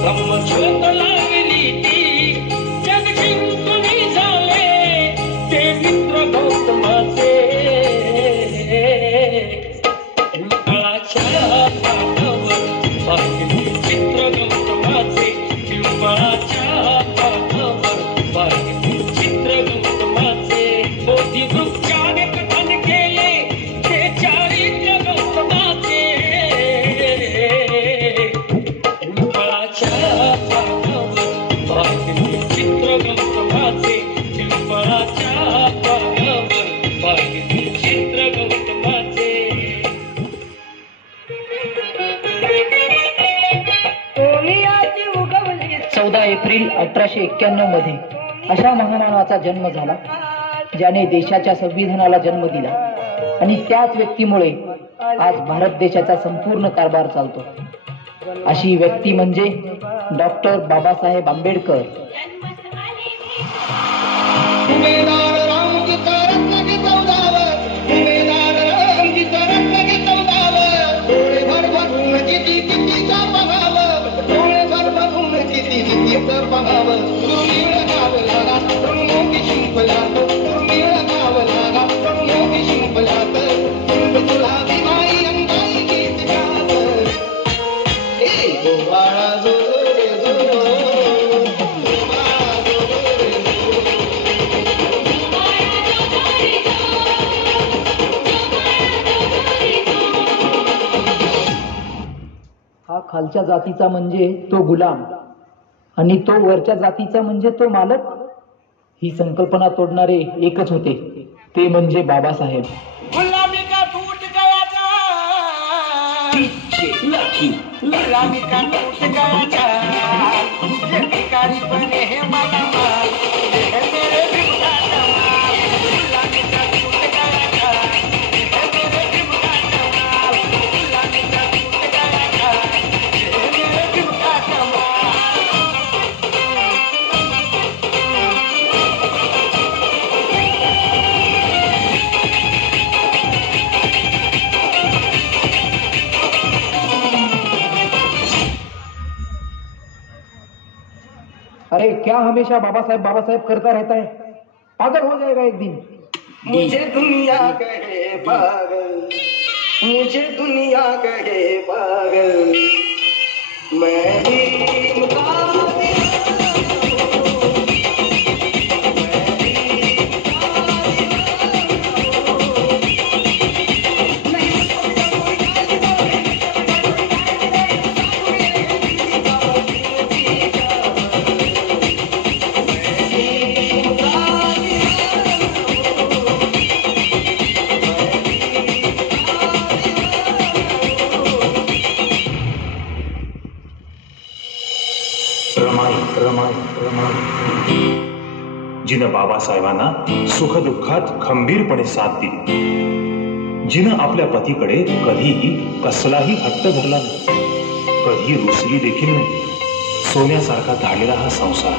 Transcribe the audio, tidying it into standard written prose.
ब्रह्मज्योत लागली ती जग जिंकून झाले ते मित्र गौतमाचे पिंपळाच्या पानावर बागली चित्र गौतमाचे पिंपळाच्या पानावर बागली चित्र गौतमाचे बोधी वृक्षाने कथन केले ते चारित्र्य गौतमाचे पिंपळाच्या पानावर बागली चित्र गौतमाचे पिंपळाच्या पानावर बागली चित्र गौतमाचे 14 एप्रिल 1891 मध्ये अशा महामानवाचा जन्म झाला ज्याने देशाच्या संविधानाला जन्म दिला आणि त्याच व्यक्तीमुळे आज भारत देशाचा संपूर्ण कारभार चालतो. अशी व्यक्ती म्हणजे डॉक्टर बाबासाहेब आंबेडकर. हा खालच्या जातीचा म्हणजे तो गुलाम आणि तो वरच्या जातीचा म्हणजे तो मालक. ही संकल्पना तोडणारे एकच होते, ते म्हणजे बाबासाहेब. गुलामी का टूट गया था गुलामी का टूट गया था भिखारी बने हैं मालामाल मेरे भिक्षा कमाल गुलामी का टूट गया था मेरे भिक्षा कमाल गुलामी का टूट गया था मेरे भिक्षा कमाल. अरे क्या हमेशा बाबासाहेब बाबासाहेब करता रहता है, पागल हो जाएगा एक दिन. मुझे दुनिया कहे पागल मुझे दुनिया कहे पागल मैं भी मुताबिक जिनं बाबासाहेबांना सुखदुःखात खंबीरपणे साथ दिली, जिनं आपल्या पतीकडे कधीही कसलाही हट्ट धरला नाही, कधी रुसली देखील नाही, सोन्यासारखा धाडलेला हा संसार.